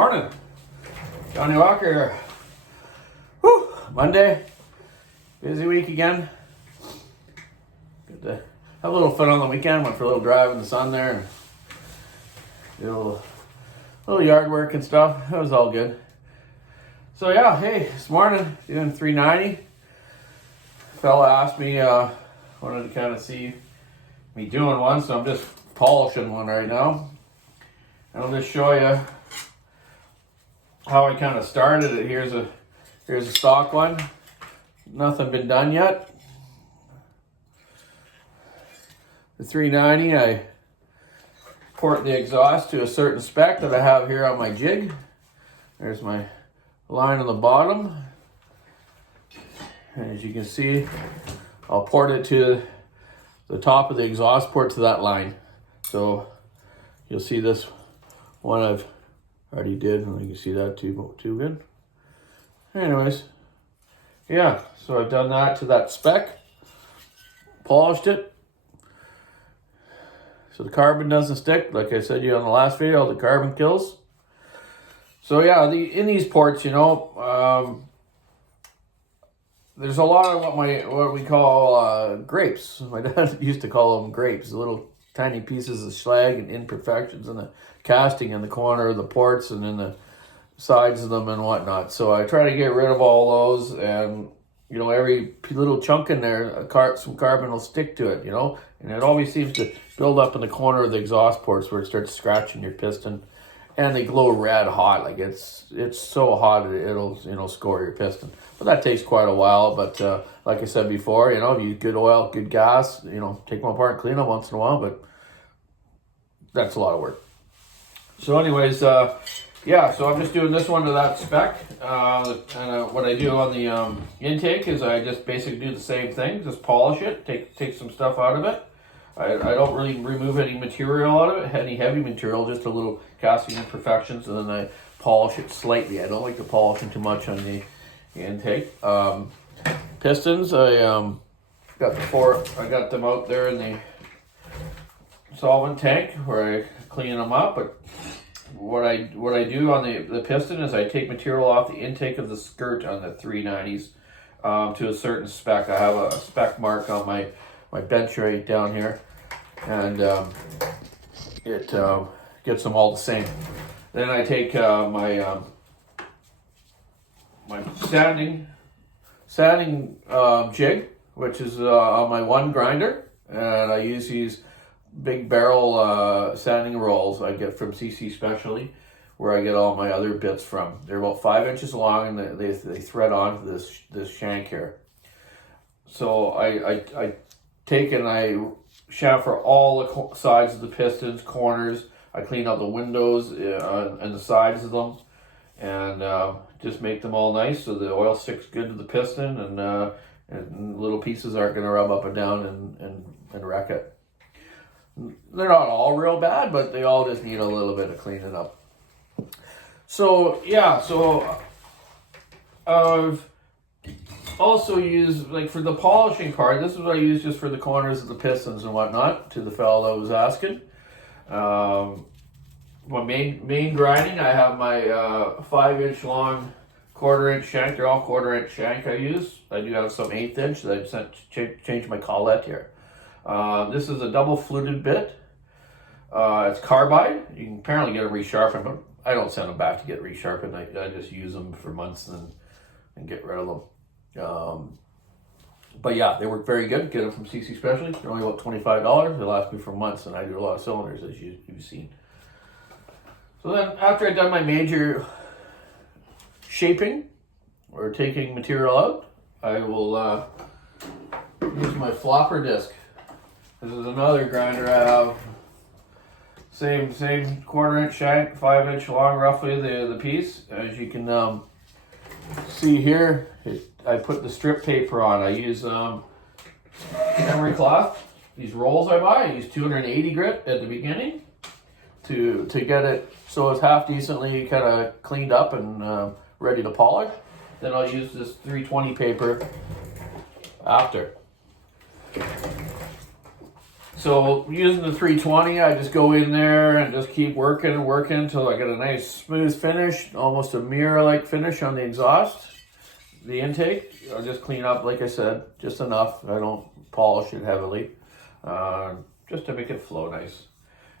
Morning. Donny Walker here. Whew, Monday. Busy week again. Good to have a little fun on the weekend. Went for a little drive in the sun there. And did a little yard work and stuff. That was all good. So yeah, hey, this morning doing 390. Fella asked me, wanted to kind of see me doing one, so I'm just polishing one right now. And I'll just show you how I kind of started it. Here's a stock one. Nothing been done yet. The 390, I port the exhaust to a certain spec that I have here on my jig. There's my line on the bottom. And as you can see, I'll port it to the top of the exhaust port to that line. So you'll see this one I've already did, and you can see that too good. Anyways, yeah, so I've done that to that spec, polished it, so the carbon doesn't stick. Like I said to you on the last video, the carbon kills. So yeah, in these ports, you know, there's a lot of what we call grapes. My dad used to call them grapes, little tiny pieces of slag and imperfections in the casting in the corner of the ports and in the sides of them and whatnot. So I try to get rid of all those, and you know, every little chunk in there, some carbon will stick to it, you know, and it always seems to build up in the corner of the exhaust ports where it starts scratching your piston, and they glow red hot. Like it's so hot it'll, you know, score your piston. But that takes quite a while. But like I said before, you know, if you use good oil, good gas, you know, take them apart and clean them once in a while, but that's a lot of work. So anyways, yeah, so I'm just doing this one to that spec. And what I do on the intake is I just basically do the same thing, just polish it, take some stuff out of it. I don't really remove any material out of it, any heavy material, just a little casting imperfections, and then I polish it slightly. I don't like to polish them too much on the intake. Pistons, I got them out there in the solvent tank where I clean them up. But what I do on the piston is I take material off the intake of the skirt on the 390s to a certain spec. I have a spec mark on my bench right down here, and it gets them all the same. Then I take my sanding jig, which is on my one grinder, and I use these big barrel sanding rolls I get from CC Specialty, where I get all my other bits from. They're about 5 inches long, and they thread onto this shank here. So I take and I chamfer all the sides of the pistons, corners. I clean out the windows and the sides of them, and just make them all nice so the oil sticks good to the piston, and little pieces aren't going to rub up and down and wreck it. They're not all real bad, but they all just need a little bit of cleaning up. So yeah, so I've also used, like for the polishing part, this is what I use just for the corners of the pistons and whatnot, to the fellow that was asking. My main grinding, I have my 5-inch long 1/4-inch shank. They're all 1/4-inch shank I use. I do have some 1/8 inch that I've changed my collet here. This is a double fluted bit. It's carbide. You can apparently get them resharpened, but I don't send them back to get resharpened. I just use them for months and get rid of them. But yeah, they work very good. Get them from CC Specialty. They're only about $25. They last me for months, and I do a lot of cylinders, as you've seen. So then, after I've done my major shaping or taking material out, I will use my flopper disc. This is another grinder I have. Same 1/4-inch shank, 5-inch long, roughly the piece. As you can see here, I put the strip paper on. I use emery cloth. These rolls I buy, I use 280 grit at the beginning to get it so it's half decently kind of cleaned up and ready to polish. Then I'll use this 320 paper after. So using the 320, I just go in there and just keep working and working until I get a nice smooth finish, almost a mirror-like finish on the exhaust. The intake, I'll just clean up, like I said, just enough. I don't polish it heavily, just to make it flow nice.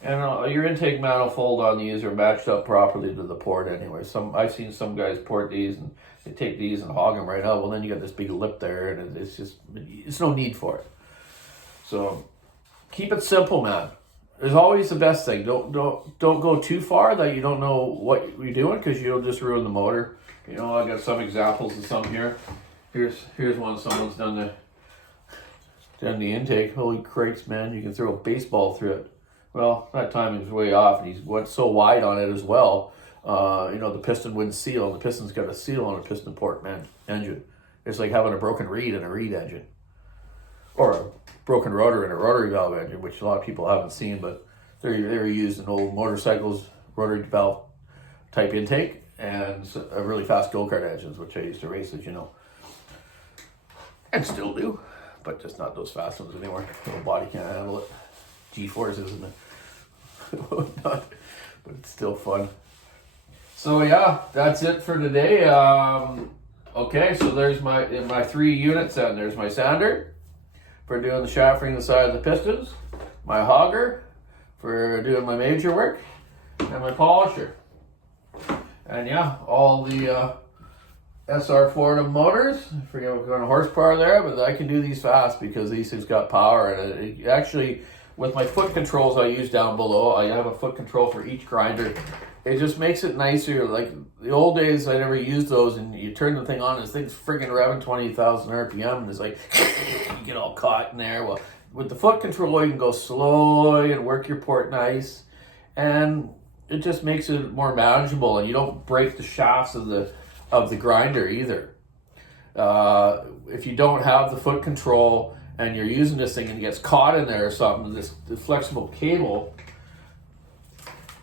And your intake manifold on these are matched up properly to the port anyway. I've seen some guys port these and they take these and hog them right out. Well, then you got this big lip there, and it's no need for it. So keep it simple, man. It's always the best thing. Don't go too far that you don't know what you're doing, because you'll just ruin the motor. You know, I got some examples of some here. Here's one someone's done the intake. Holy crikes, man! You can throw a baseball through it. Well, that time he was way off, and he went so wide on it as well. You know, the piston wouldn't seal. The piston's got a seal on a piston port engine. It's like having a broken reed in a reed engine, or a broken rotor in a rotary valve engine, which a lot of people haven't seen, but they're used in old motorcycles, rotary valve type intake, and really fast go-kart engines, which I used to race, as you know, and still do, but just not those fast ones anymore. The body can't handle it. G-forces, isn't it? But it's still fun. So yeah, that's it for today. Okay, so there's my 3 units, and there's my sander for doing the shaftering the side of the pistons, my hogger for doing my major work, and my polisher. And yeah, all the SR Florida motors. I forget what kind of horsepower there, but I can do these fast because these things got power. And it actually, with my foot controls I use down below, I have a foot control for each grinder. It just makes it nicer. Like the old days, I never used those, and you turn the thing on, and this thing's friggin' revving 20,000 RPM, and it's like, you get all caught in there. Well, with the foot control, you can go slowly and work your port nice, and it just makes it more manageable, and you don't break the shafts of the grinder either. If you don't have the foot control and you're using this thing and it gets caught in there or something, this flexible cable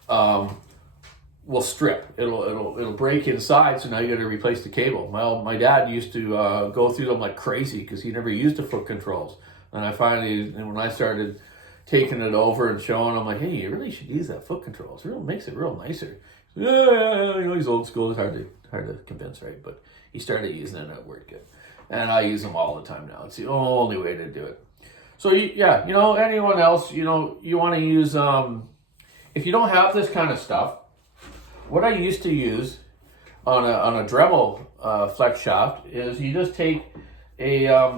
will strip. It'll break inside, so now you got to replace the cable. My dad used to go through them like crazy because he never used the foot controls. And I finally, when I started taking it over and showing him, like, hey, you really should use that foot control. It makes it real nicer. Yeah, you know, he's old school. It's hard to convince, right? But he started using it and it worked good. And I use them all the time now. It's the only way to do it. So yeah, you know, anyone else, you know, you want to use, if you don't have this kind of stuff, what I used to use on a Dremel flex shaft is you just take a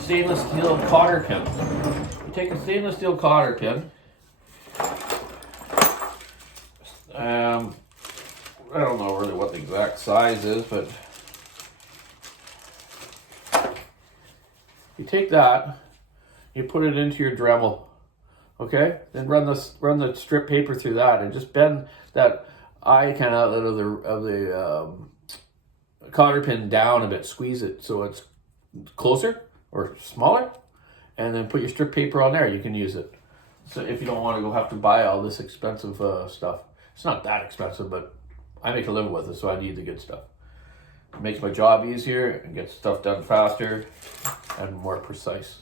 stainless steel cotter pin. You take a stainless steel cotter pin. I don't know really what the exact size is, but you take that, you put it into your Dremel, okay? Then run the strip paper through that, and just bend that eye kind of outlet of the cotter pin down a bit. Squeeze it so it's closer or smaller, and then put your strip paper on there. You can use it. So if you don't want to have to buy all this expensive stuff, it's not that expensive, but I make a living with it, so I need the good stuff. It makes my job easier and gets stuff done faster and more precise.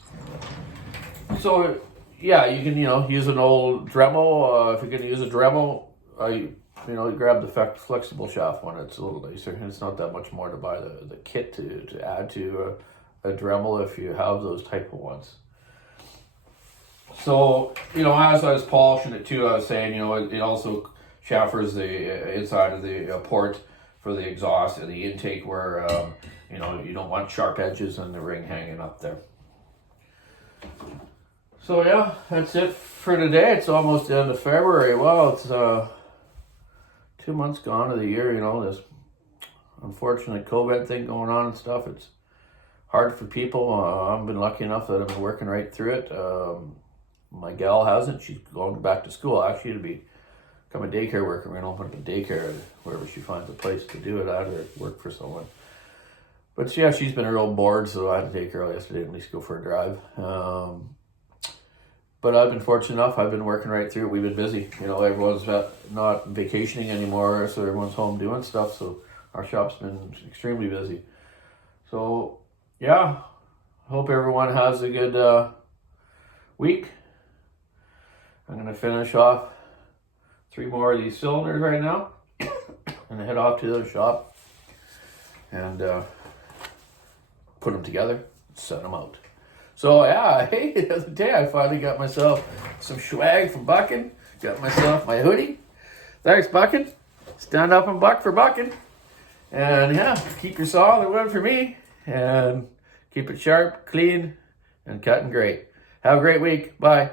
So yeah, you can, you know, use an old Dremel. If you're going to use a Dremel, you know, grab the flexible shaft one. It's a little nicer, and it's not that much more to buy the kit to add to a Dremel if you have those type of ones. So, you know, as I was polishing it too, I was saying, you know, it also chamfers the inside of the port for the exhaust and the intake where, you know, you don't want sharp edges and the ring hanging up there. So yeah, that's it for today. It's almost the end of February. Well, it's 2 months gone of the year, you know, this unfortunate COVID thing going on and stuff. It's hard for people. I've been lucky enough that I've been working right through it. My gal hasn't. She's going back to school, actually, to become a daycare worker. We're going to open up a daycare wherever she finds a place to do it at or work for someone. But yeah, she's been real bored, so I had to take her out yesterday and at least go for a drive. But I've been fortunate enough. I've been working right through it. We've been busy. You know, everyone's not vacationing anymore, so everyone's home doing stuff. So our shop's been extremely busy. So yeah, hope everyone has a good week. I'm going to finish off 3 more of these cylinders right now and head off to the shop and put them together, set them out. So yeah, hey, the other day I finally got myself some swag from Bucking. Got myself my hoodie. Thanks, Bucking. Stand up and buck for Bucking. And yeah, keep your saw on the wood for me. And keep it sharp, clean, and cutting great. Have a great week. Bye.